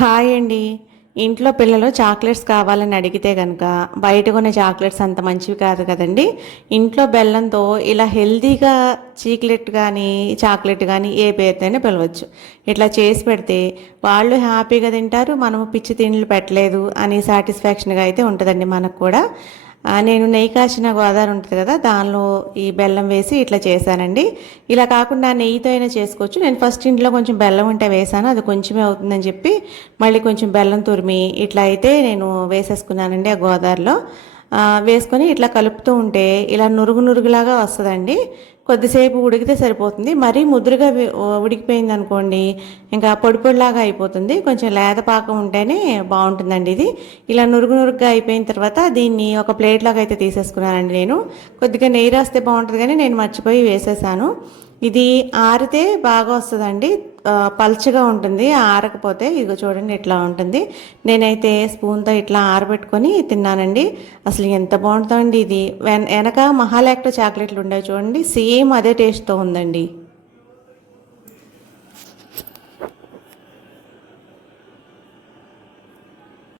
Hi అండి. ఇంట్లో పిల్లలు చాక్లెట్స్ కావాలని అడిగితే కనుక బయట కొనే చాక్లెట్స్ అంత మంచివి కాదు కదండి. ఇంట్లో బెల్లంతో ఇలా హెల్తీగా చీక్లెట్ కానీ చాక్లెట్ కానీ ఏ పేరుతోనే పిలవచ్చు. ఇట్లా చేసి పెడితే వాళ్ళు హ్యాపీగా తింటారు, మనము పిచ్చి తిండ్లు పెట్టలేదు అని సాటిస్ఫాక్షన్గా అయితే ఉంటుందండి మనకు కూడా. నేను నెయ్యి కాచిన గోదావరి ఉంటుంది కదా, దానిలో ఈ బెల్లం వేసి ఇట్లా చేశానండి. ఇలా కాకుండా నెయ్యితో అయినా చేసుకోవచ్చు. నేను ఫస్ట్ ఇంట్లో కొంచెం బెల్లం ఉంటే వేసాను, అది కొంచెమే అవుతుందని చెప్పి మళ్ళీ కొంచెం బెల్లం తురిమి ఇట్లా అయితే నేను వేసేసుకున్నానండి ఆ గోదావరిలో. వేసుకొని ఇట్లా కలుపుతూ ఉంటే ఇలా నురుగు నురుగులాగా వస్తుందండి. కొద్దిసేపు ఉడికితే సరిపోతుంది. మరీ ముద్దురుగా ఉడికిపోయింది అనుకోండి, ఇంకా పొడి పొడిలాగా అయిపోతుంది. కొంచెం లేత పాకం ఉంటేనే బాగుంటుందండి ఇది. ఇలా నురుగు నురుగుగా అయిపోయిన తర్వాత దీన్ని ఒక ప్లేట్లాగా అయితే తీసేసుకున్నానండి నేను. కొద్దిగా నెయ్యి రాస్తే బాగుంటుంది కానీ నేను మర్చిపోయి వేసేసాను. ఇది ఆరితే బాగా వస్తుందండి, పల్చగా ఉంటుంది. ఆరకపోతే ఇదిగో చూడండి ఇట్లా ఉంటుంది. నేనైతే స్పూన్తో ఇట్లా ఆరబెట్టుకొని తిన్నానండి. అసలు ఎంత బాగుంటుందండి ఇది. వెనక మహాలాక్టో చాక్లెట్లు ఉండేవి చూడండి, సేమ్ అదే టేస్ట్తో ఉందండి.